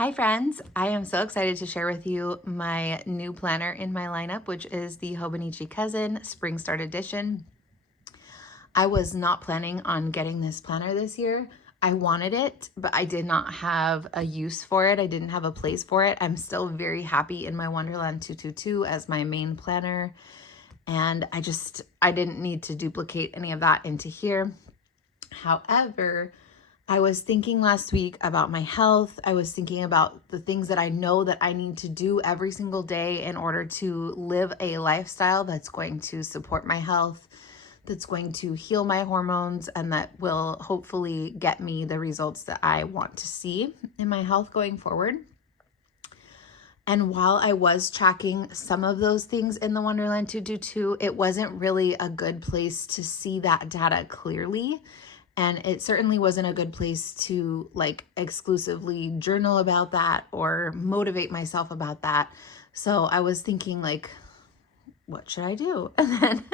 Hi friends, I am so excited to share with you my new planner in my lineup, which is the Hobonichi Cousin Spring Start Edition. I was not planning on getting this planner this year. I wanted it, but I did not have a use for it. I didn't have a place for it. I'm still very happy in my Wonderland 222 as my main planner, and I didn't need to duplicate any of that into here. However, I was thinking last week about my health. I was thinking about the things that I know that I need to do every single day in order to live a lifestyle that's going to support my health, that's going to heal my hormones, and that will hopefully get me the results that I want to see in my health going forward. And while I was tracking some of those things in the Wonderland 222, it wasn't really a good place to see that data clearly. And it certainly wasn't a good place to exclusively journal about that or motivate myself about that. So I was thinking what should I do? And then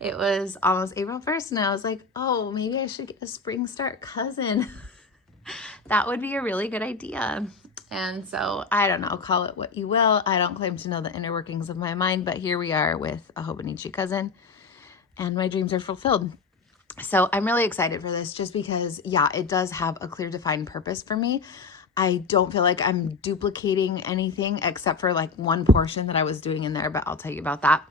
it was almost April 1st and I was like, oh, maybe I should get a Spring Start Cousin. That would be a really good idea. And so I don't know, call it what you will. I don't claim to know the inner workings of my mind, but here we are with a Hobonichi Cousin and my dreams are fulfilled. So I'm really excited for this just because, yeah, it does have a clear defined purpose for me. I don't feel like I'm duplicating anything except for one portion that I was doing in there, but I'll tell you about that.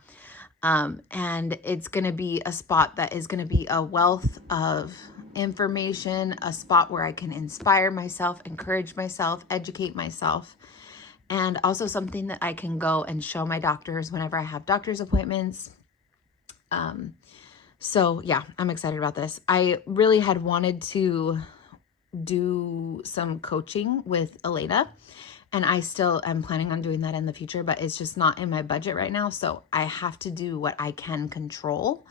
And it's going to be a spot that is going to be a wealth of information, a spot where I can inspire myself, encourage myself, educate myself, and also something that I can go and show my doctors whenever I have doctor's appointments. So yeah, I'm excited about this. I really had wanted to do some coaching with Elena, and I still am planning on doing that in the future, but it's just not in my budget right now. So I have to do what I can control.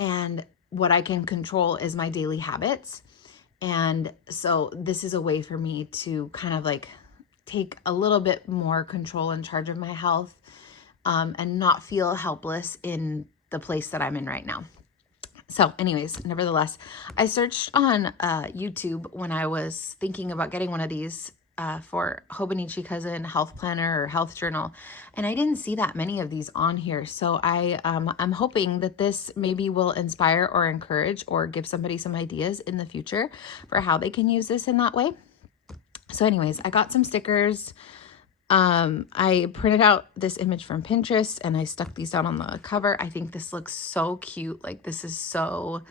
And what I can control is my daily habits. And so this is a way for me to kind of take a little bit more control and charge of my health, and not feel helpless in the place that I'm in right now. So anyways, nevertheless, I searched on YouTube when I was thinking about getting one of these for Hobonichi Cousin health planner or health journal, and I didn't see that many of these on here. So I'm hoping that this maybe will inspire or encourage or give somebody some ideas in the future for how they can use this in that way. So anyways, I got some stickers. I printed out this image from Pinterest and I stuck these down on the cover. I think this looks so cute. This is so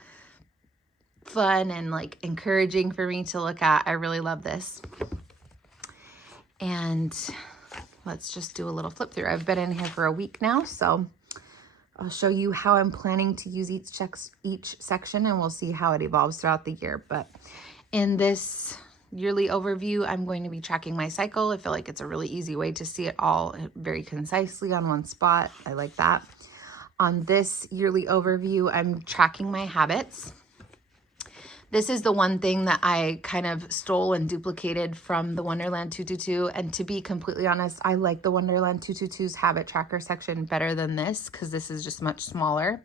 fun and encouraging for me to look at. I really love this. And let's just do a little flip through. I've been in here for a week now, so I'll show you how I'm planning to use each section, and we'll see how it evolves throughout the year. But in this yearly overview, I'm going to be tracking my cycle. I feel like it's a really easy way to see it all very concisely on one spot. I like that. On this yearly overview, I'm tracking my habits. This is the one thing that I kind of stole and duplicated from the Wonderland 222. And to be completely honest, I like the Wonderland 222's habit tracker section better than this because this is just much smaller.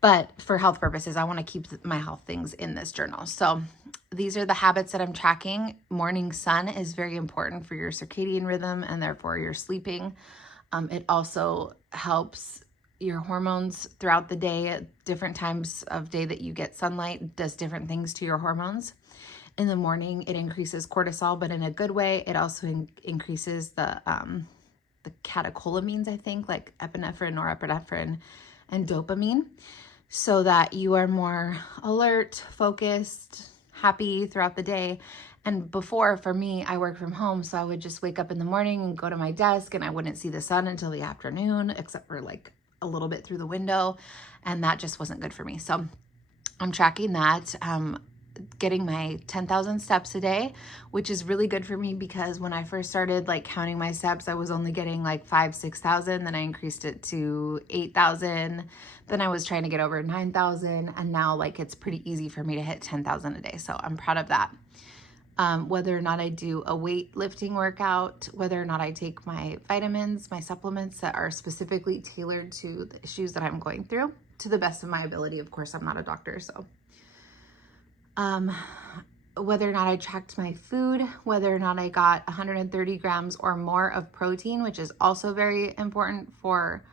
But for health purposes, I want to keep my health things in this journal. So these are the habits that I'm tracking. Morning sun is very important for your circadian rhythm and therefore your sleeping. It also helps your hormones throughout the day. At different times of day that you get sunlight does different things to your hormones. In the morning, it increases cortisol, but in a good way. It also increases the catecholamines, I think, like epinephrine, norepinephrine, and dopamine, so that you are more alert, focused, happy throughout the day. And before, for me, I work from home, so I would just wake up in the morning and go to my desk, and I wouldn't see the sun until the afternoon, except for a little bit through the window, and that just wasn't good for me. So I'm tracking that, getting my 10,000 steps a day, which is really good for me because when I first started counting my steps, I was only getting 5,000-6,000. Then I increased it to 8,000. Then I was trying to get over 9,000. And now it's pretty easy for me to hit 10,000 a day. So I'm proud of that. Whether or not I do a weightlifting workout, whether or not I take my vitamins, my supplements that are specifically tailored to the issues that I'm going through, to the best of my ability. Of course, I'm not a doctor, so whether or not I tracked my food, whether or not I got 130 grams or more of protein, which is also very important for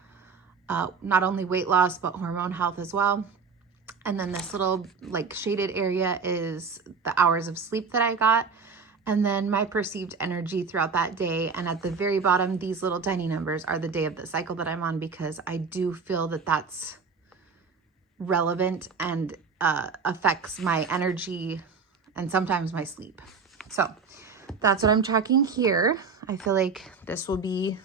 not only weight loss, but hormone health as well. And then this little like shaded area is the hours of sleep that I got. And then my perceived energy throughout that day. And at the very bottom, these little tiny numbers are the day of the cycle that I'm on, because I do feel that that's relevant and affects my energy and sometimes my sleep. So that's what I'm tracking here. I feel like this will be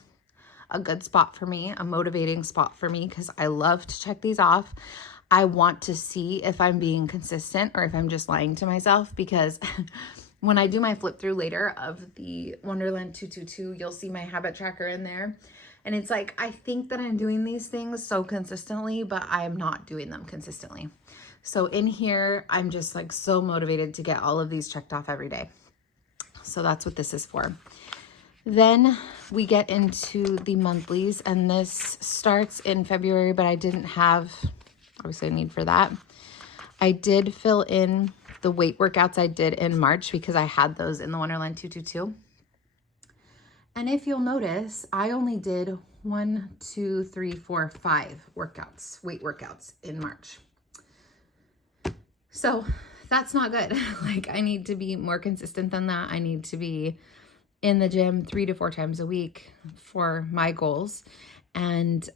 a good spot for me, a motivating spot for me, because I love to check these off. I want to see if I'm being consistent or if I'm just lying to myself, because when I do my flip through later of the Wonderland 222, you'll see my habit tracker in there. And it's like, I think that I'm doing these things so consistently, but I am not doing them consistently. So in here, I'm just like so motivated to get all of these checked off every day. So that's what this is for. Then we get into the monthlies, and this starts in February, but I didn't have, obviously, a need for that. I did fill in the weight workouts I did in March because I had those in the Wonderland 222. And if you'll notice, I only did 1, 2, 3, 4, 5 workouts, weight workouts in March. So that's not good. Like, I need to be more consistent than that. I need to be in the gym 3 to 4 times a week for my goals. And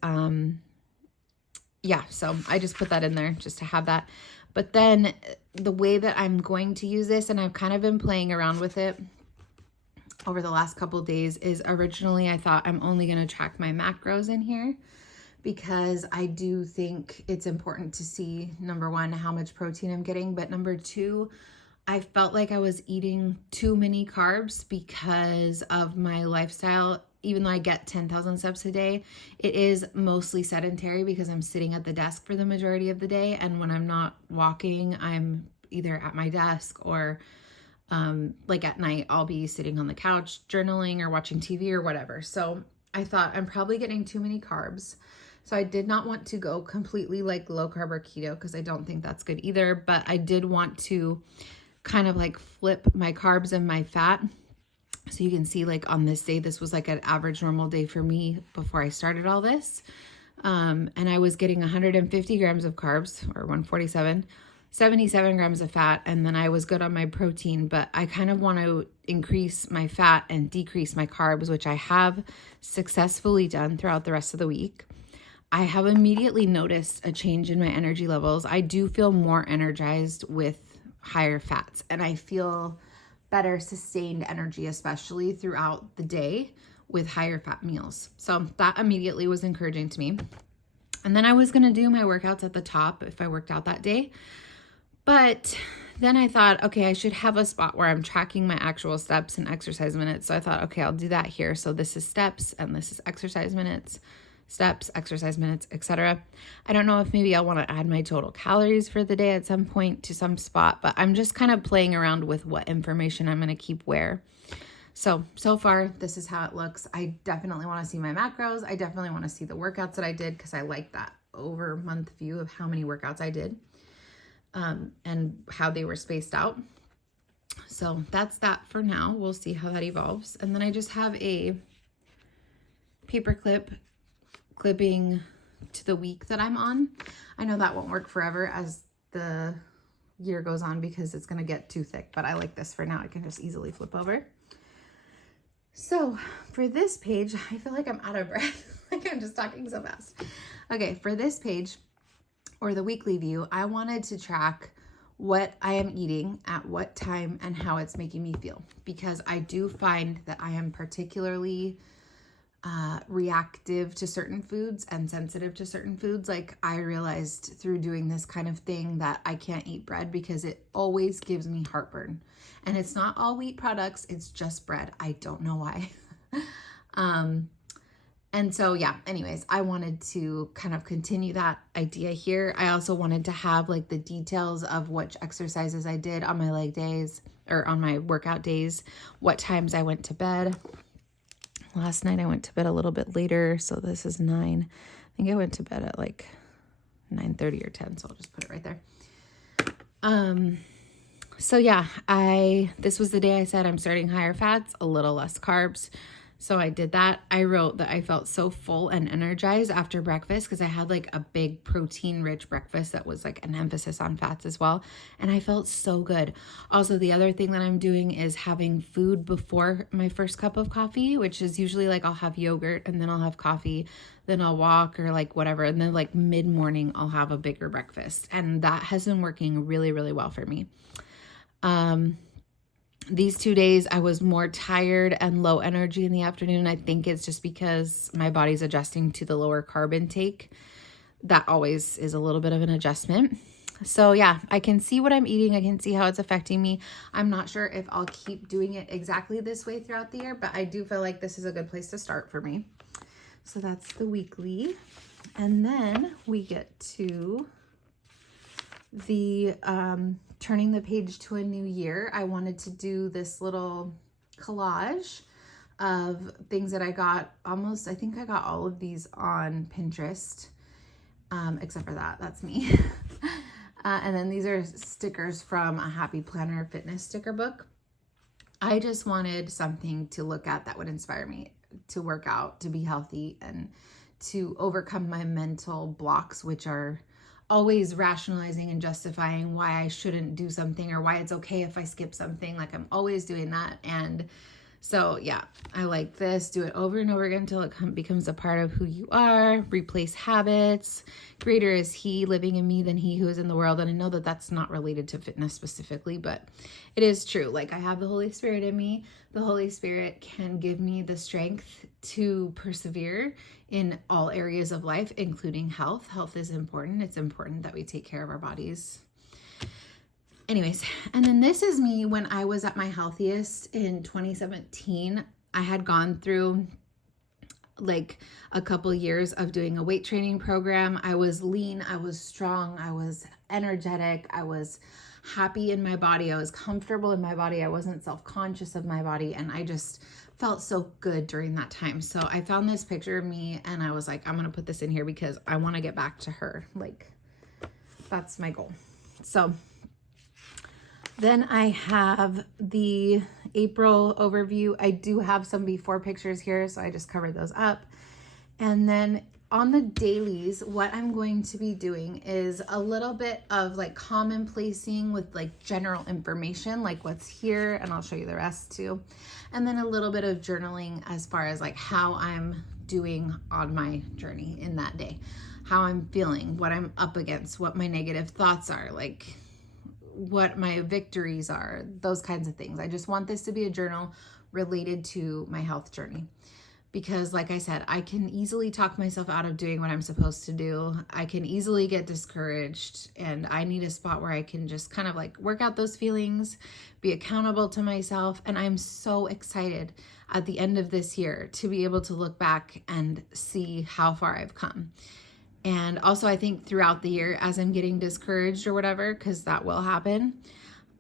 yeah, so I just put that in there just to have that. But then the way that I'm going to use this, and I've kind of been playing around with it over the last couple of days, is originally I thought I'm only going to track my macros in here, because I do think it's important to see, number one, how much protein I'm getting, but number two, I felt like I was eating too many carbs because of my lifestyle. Even though I get 10,000 steps a day, it is mostly sedentary because I'm sitting at the desk for the majority of the day. And when I'm not walking, I'm either at my desk or like at night, I'll be sitting on the couch journaling or watching TV or whatever. So I thought I'm probably getting too many carbs. So I did not want to go completely like low carb or keto, because I don't think that's good either. But I did want to kind of like flip my carbs and my fat. So you can see, like, on this day, this was like an average normal day for me before I started all this. And I was getting 150 grams of carbs, or 147, 77 grams of fat. And then I was good on my protein, but I kind of want to increase my fat and decrease my carbs, which I have successfully done throughout the rest of the week. I have immediately noticed a change in my energy levels. I do feel more energized with higher fats, and I feel better sustained energy, especially throughout the day with higher fat meals. So that immediately was encouraging to me. And then I was going to do my workouts at the top if I worked out that day. But then I thought, okay, I should have a spot where I'm tracking my actual steps and exercise minutes. So I thought, okay, I'll do that here. So this is steps and this is exercise minutes. Steps, exercise minutes, etc. I don't know if maybe I'll want to add my total calories for the day at some point to some spot, but I'm just kind of playing around with what information I'm going to keep where. So far, this is how it looks. I definitely want to see my macros. I definitely want to see the workouts that I did, because I like that over month view of how many workouts I did and how they were spaced out. So that's that for now. We'll see how that evolves. And then I just have a paper clipping to the week that I'm on. I know that won't work forever as the year goes on, because it's going to get too thick, but I like this for now. I can just easily flip over. So for this page, I feel like I'm out of breath. Like, I'm just talking so fast. Okay, for this page, or the weekly view, I wanted to track what I am eating at what time and how it's making me feel, because I do find that I am particularly reactive to certain foods and sensitive to certain foods. Like, I realized through doing this kind of thing that I can't eat bread because it always gives me heartburn. And it's not all wheat products, it's just bread. I don't know why. And so, yeah, anyways, I wanted to kind of continue that idea here. I also wanted to have like the details of which exercises I did on my leg days or on my workout days, what times I went to bed. Last night I went to bed a little bit later, so this is 9. I think I went to bed at like 9:30 or 10, so I'll just put it right there. So yeah, this was the day I said I'm starting higher fats, a little less carbs. So I did that. I wrote that I felt so full and energized after breakfast because I had like a big protein rich breakfast that was like an emphasis on fats as well. And I felt so good. Also, the other thing that I'm doing is having food before my first cup of coffee, which is usually like I'll have yogurt and then I'll have coffee, then I'll walk or like whatever. And then like mid-morning, I'll have a bigger breakfast. And that has been working really, really well for me. These 2 days I was more tired and low energy in the afternoon. I think it's just because my body's adjusting to the lower carb intake. That always is a little bit of an adjustment. So yeah, I can see what I'm eating. I can see how it's affecting me. I'm not sure if I'll keep doing it exactly this way throughout the year, but I do feel like this is a good place to start for me. So that's the weekly. And then we get to the turning the page to a new year. I wanted to do this little collage of things that I got I think I got all of these on Pinterest, except for that's me. And then these are stickers from a Happy Planner fitness sticker book. I just wanted something to look at that would inspire me to work out, to be healthy, and to overcome my mental blocks, which are always rationalizing and justifying why I shouldn't do something or why it's okay if I skip something. Like I'm always doing that. And so yeah, I like this. Do it over and over again until it becomes a part of who you are. Replace habits. Greater is he living in me than he who is in the world. And I know that that's not related to fitness specifically, but it is true. Like I have the Holy Spirit in me. The Holy Spirit can give me the strength to persevere in all areas of life, including health. Health is important. It's important that we take care of our bodies. Anyways, and then this is me when I was at my healthiest in 2017. I had gone through like a couple years of doing a weight training program. I was lean, I was strong, I was energetic, I was happy in my body, I was comfortable in my body, I wasn't self-conscious of my body, and I just felt so good during that time. So I found this picture of me and I was like, I'm gonna put this in here because I want to get back to her. Like that's my goal. So then I have the April overview. I do have some before pictures here, so I just covered those up. And then on the dailies, what I'm going to be doing is a little bit of like commonplacing with like general information, like what's here, and I'll show you the rest too. And then a little bit of journaling as far as like how I'm doing on my journey in that day, how I'm feeling, what I'm up against, what my negative thoughts are, like what my victories are, those kinds of things. I just want this to be a journal related to my health journey. Because like I said, I can easily talk myself out of doing what I'm supposed to do. I can easily get discouraged, and I need a spot where I can just kind of like work out those feelings, be accountable to myself. And I'm so excited at the end of this year to be able to look back and see how far I've come. And also I think throughout the year, as I'm getting discouraged or whatever, because that will happen,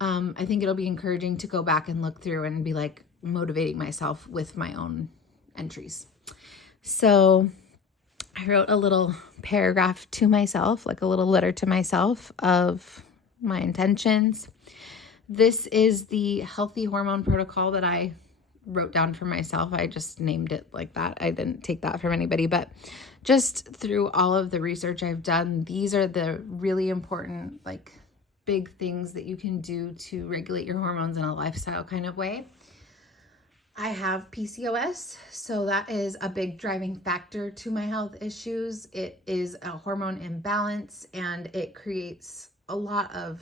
I think it'll be encouraging to go back and look through and be like motivating myself with my own entries. So I wrote a little paragraph to myself, like a little letter to myself of my intentions. This is the healthy hormone protocol that I wrote down for myself. I just named it like that. I didn't take that from anybody, but just through all of the research I've done, these are the really important, like big things that you can do to regulate your hormones in a lifestyle kind of way. I have PCOS, so that is a big driving factor to my health issues. It is a hormone imbalance, and it creates a lot of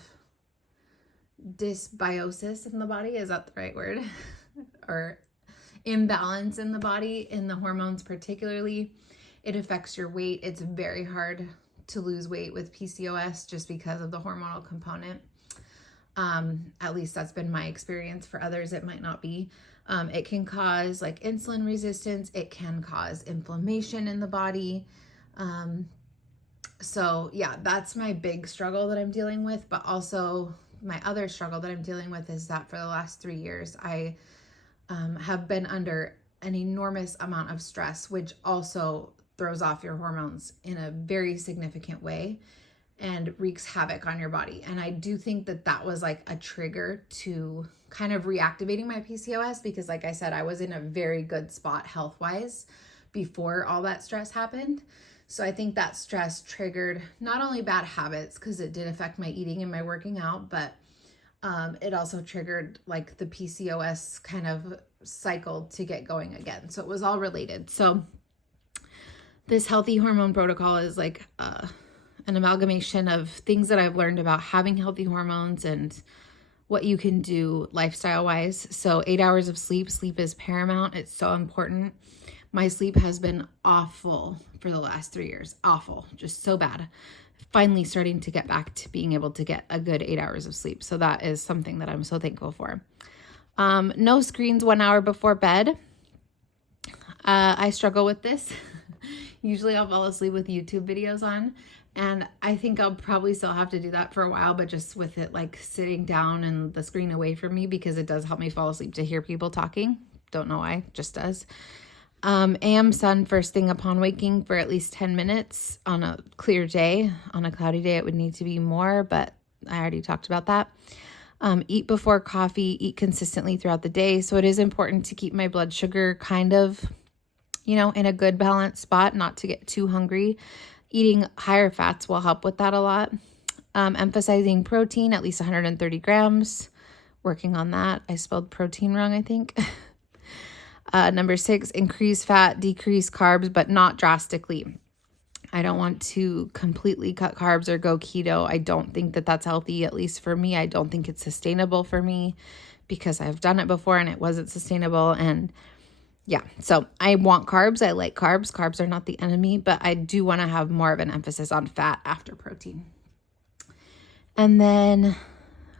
dysbiosis in the body. Is that the right word? Or imbalance in the body, in the hormones particularly. It affects your weight. It's very hard to lose weight with PCOS just because of the hormonal component. At least that's been my experience. For others, it might not be. It can cause like insulin resistance. It can cause inflammation in the body. So yeah, that's my big struggle that I'm dealing with. But also my other struggle that I'm dealing with is that for the last 3 years, I have been under an enormous amount of stress, which also throws off your hormones in a very significant way. and wreaks havoc on your body. And I do think that that was like a trigger to kind of reactivating my PCOS, because like I said, I was in a very good spot health-wise before all that stress happened. So I think that stress triggered not only bad habits, because it did affect my eating and my working out, but it also triggered like the PCOS kind of cycle to get going again. So it was all related. So this healthy hormone protocol is like an amalgamation of things that I've learned about having healthy hormones and what you can do lifestyle wise. So 8 hours of sleep. Sleep is paramount. It's so important. My sleep has been awful for the last 3 years. Awful. Just so bad. Finally starting to get back to being able to get a good 8 hours of sleep. So that is something that I'm so thankful for. No screens 1 hour before bed. I struggle with this. Usually I'll fall asleep with YouTube videos on, and I think I'll probably still have to do that for a while, but just with it like sitting down and the screen away from me, because it does help me fall asleep to hear people talking. Don't know why, just does. AM sun first thing upon waking for at least 10 minutes on a clear day. On a cloudy day, it would need to be more, but I already talked about that. Eat before coffee, eat consistently throughout the day. So it is important to keep my blood sugar kind of, in a good balanced spot, not to get too hungry. Eating higher fats will help with that a lot. Emphasizing protein, at least 130 grams. Working on that. I spelled protein wrong, I think. Number 6, increase fat, decrease carbs, but not drastically. I don't want to completely cut carbs or go keto. I don't think that that's healthy, at least for me. I don't think it's sustainable for me, because I've done it before and it wasn't sustainable. And yeah, so I want carbs. I like carbs. Carbs are not the enemy, but I do want to have more of an emphasis on fat after protein. And then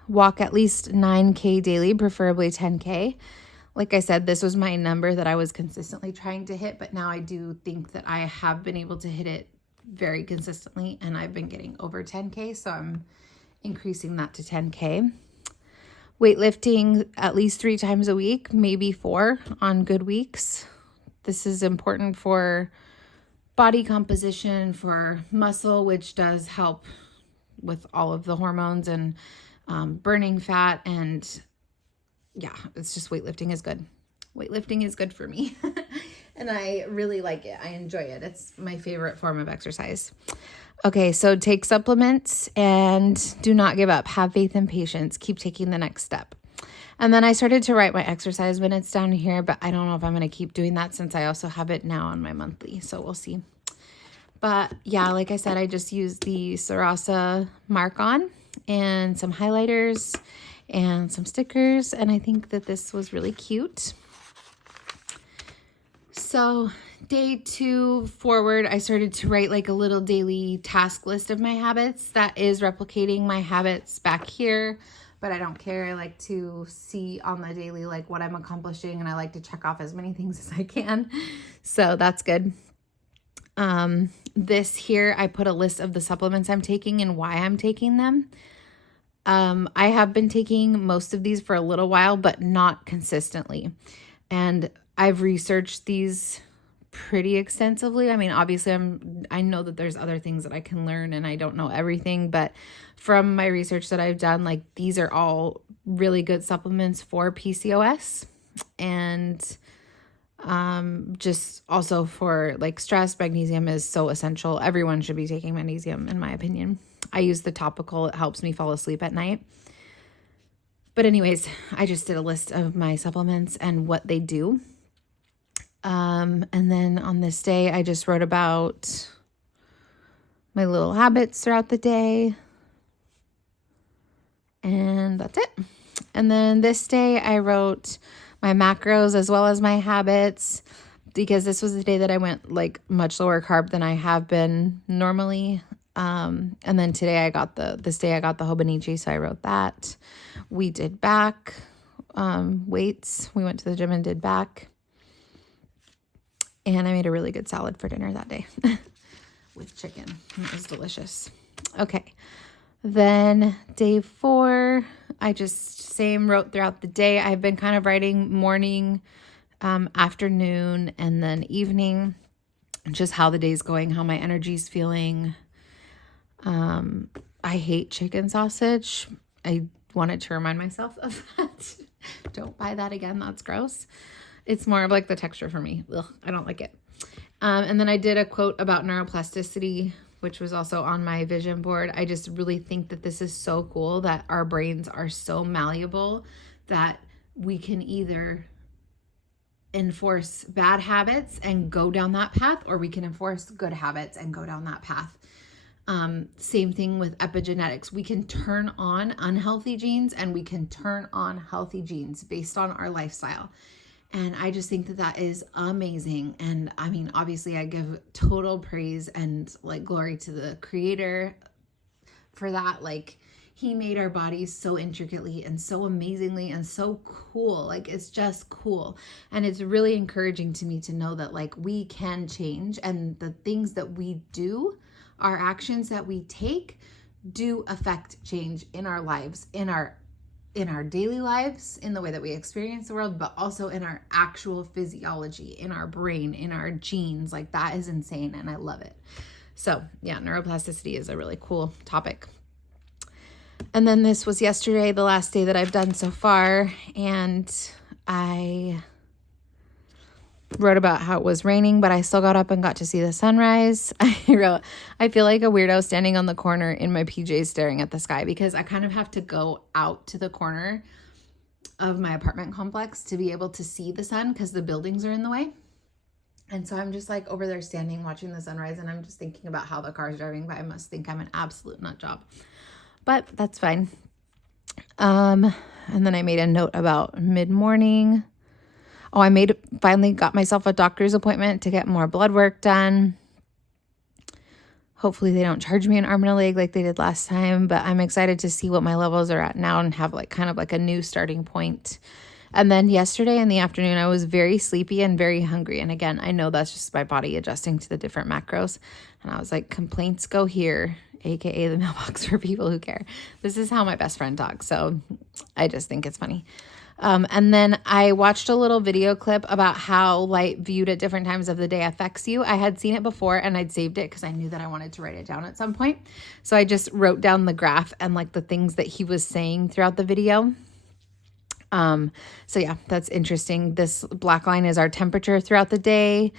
walk at least 9K daily, preferably 10K. Like I said, this was my number that I was consistently trying to hit, but now I do think that I have been able to hit it very consistently, and I've been getting over 10K, so I'm increasing that to 10K. Weightlifting at least 3 times a week, maybe 4 on good weeks. This is important for body composition, for muscle, which does help with all of the hormones and burning fat. And yeah, it's just weightlifting is good. Weightlifting is good for me. And I really like it. I enjoy it. It's my favorite form of exercise. Okay, so take supplements and do not give up. Have faith and patience. Keep taking the next step. And then I started to write my exercise minutes down here, but I don't know if I'm going to keep doing that since I also have it now on my monthly. So we'll see. But yeah, like I said, I just used the Sarasa mark on and some highlighters and some stickers. And I think that this was really cute. So day 2 forward, I started to write like a little daily task list of my habits that is replicating my habits back here, but I don't care. I like to see on the daily like what I'm accomplishing, and I like to check off as many things as I can. So that's good. This here, I put a list of the supplements I'm taking and why I'm taking them. I have been taking most of these for a little while, but not consistently. And I've researched these pretty extensively. I mean, obviously I know that there's other things that I can learn, and I don't know everything, but from my research that I've done, like these are all really good supplements for PCOS, and just also for like stress. Magnesium is so essential. Everyone should be taking magnesium, in my opinion. I use the topical. It helps me fall asleep at night. But anyways, I just did a list of my supplements and what they do. And then on this day, I just wrote about my little habits throughout the day. And that's it. And then this day I wrote my macros as well as my habits, because this was the day that I went like much lower carb than I have been normally. And then today this day I got the Hobonichi, so I wrote that. We did back, weights. We went to the gym and did back. And I made a really good salad for dinner that day with chicken. It was delicious. Okay. Then day 4, I just wrote throughout the day. I've been kind of writing morning, afternoon, and then evening, just how the day's going, how my energy's feeling. I hate chicken sausage. I wanted to remind myself of that. Don't buy that again. That's gross. It's more of like the texture for me. Ugh, I don't like it. And then I did a quote about neuroplasticity, which was also on my vision board. I just really think that this is so cool that our brains are so malleable that we can either enforce bad habits and go down that path, or we can enforce good habits and go down that path. Same thing with epigenetics. We can turn on unhealthy genes and we can turn on healthy genes based on our lifestyle. And I just think that that is amazing. And I mean, obviously I give total praise and like glory to the creator for that. Like, he made our bodies so intricately and so amazingly and so cool. Like, it's just cool. And it's really encouraging to me to know that like we can change, and the things that we do, our actions that we take, do affect change in our lives, in our daily lives, in the way that we experience the world, but also in our actual physiology, in our brain, in our genes. Like, that is insane, and I love it. So yeah, neuroplasticity is a really cool topic. And then this was yesterday, the last day that I've done so far, and I wrote about how it was raining, but I still got up and got to see the sunrise. I wrote, I feel like a weirdo standing on the corner in my PJs staring at the sky, because I kind of have to go out to the corner of my apartment complex to be able to see the sun because the buildings are in the way. And so I'm just like over there standing watching the sunrise, and I'm just thinking about how the car's driving by must think I'm an absolute nut job. But that's fine. And then I made a note about mid-morning. Oh, I finally got myself a doctor's appointment to get more blood work done. Hopefully they don't charge me an arm and a leg like they did last time, but I'm excited to see what my levels are at now and have like kind of like a new starting point. And then yesterday in the afternoon, I was very sleepy and very hungry. And again, I know that's just my body adjusting to the different macros. And I was like, complaints go here, AKA the mailbox for people who care. This is how my best friend talks. So I just think it's funny. And then I watched a little video clip about how light viewed at different times of the day affects you. I had seen it before and I'd saved it because I knew that I wanted to write it down at some point. So I just wrote down the graph and like the things that he was saying throughout the video. So yeah, that's interesting. This black line is our temperature throughout the day,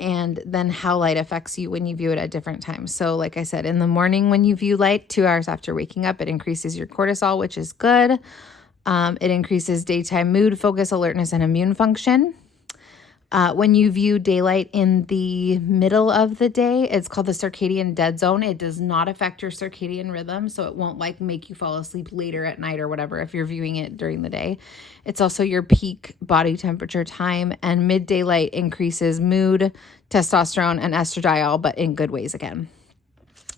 and then how light affects you when you view it at different times. So like I said, in the morning when you view light, 2 hours after waking up, it increases your cortisol, which is good. It increases daytime mood, focus, alertness, and immune function. When you view daylight in the middle of the day, it's called the circadian dead zone. It does not affect your circadian rhythm, so it won't like make you fall asleep later at night or whatever if you're viewing it during the day. It's also your peak body temperature time, and midday light increases mood, testosterone, and estradiol, but in good ways again.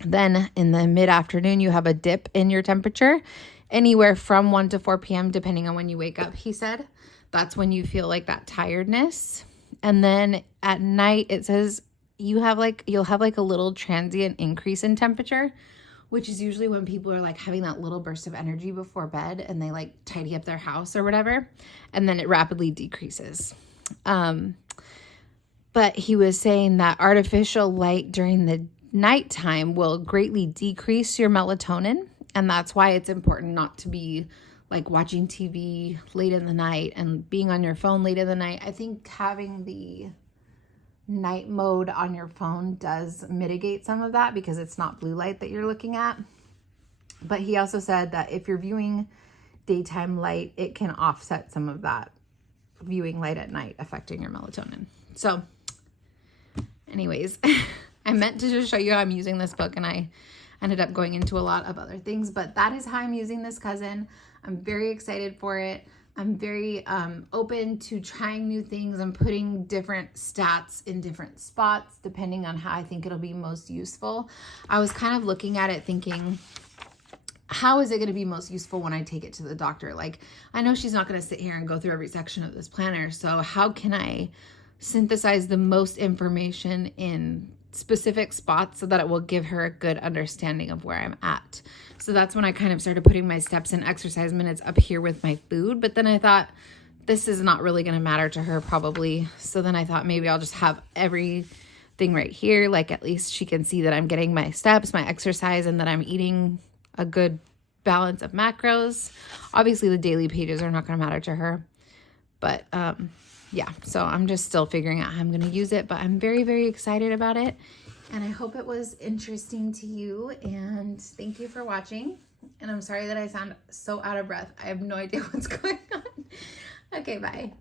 Then in the mid-afternoon, you have a dip in your temperature, anywhere from 1 to 4 p.m., depending on when you wake up, he said. That's when you feel like that tiredness. And then at night, it says you'll have like a little transient increase in temperature, which is usually when people are like having that little burst of energy before bed and they like tidy up their house or whatever. And then it rapidly decreases. But he was saying that artificial light during the nighttime will greatly decrease your melatonin. And that's why it's important not to be like watching TV late in the night and being on your phone late in the night. I think having the night mode on your phone does mitigate some of that because it's not blue light that you're looking at. But he also said that if you're viewing daytime light, it can offset some of that viewing light at night affecting your melatonin. So anyways, I meant to just show you how I'm using this book, and I ended up going into a lot of other things, but that is how I'm using this cousin. I'm very excited for it. I'm very open to trying new things and putting different stats in different spots depending on how I think it'll be most useful. I was kind of looking at it thinking, how is it going to be most useful when I take it to the doctor? Like, I know she's not going to sit here and go through every section of this planner, so how can I synthesize the most information in specific spots so that it will give her a good understanding of where I'm at? So that's when I kind of started putting my steps and exercise minutes up here with my food. But then I thought, this is not really going to matter to her probably. So then I thought maybe I'll just have everything thing right here. Like at least she can see that I'm getting my steps, my exercise, and that I'm eating a good balance of macros. Obviously the daily pages are not going to matter to her, but yeah, so I'm just still figuring out how I'm going to use it, but I'm very, very excited about it. And I hope it was interesting to you, and thank you for watching. And I'm sorry that I sound so out of breath. I have no idea what's going on. Okay, bye.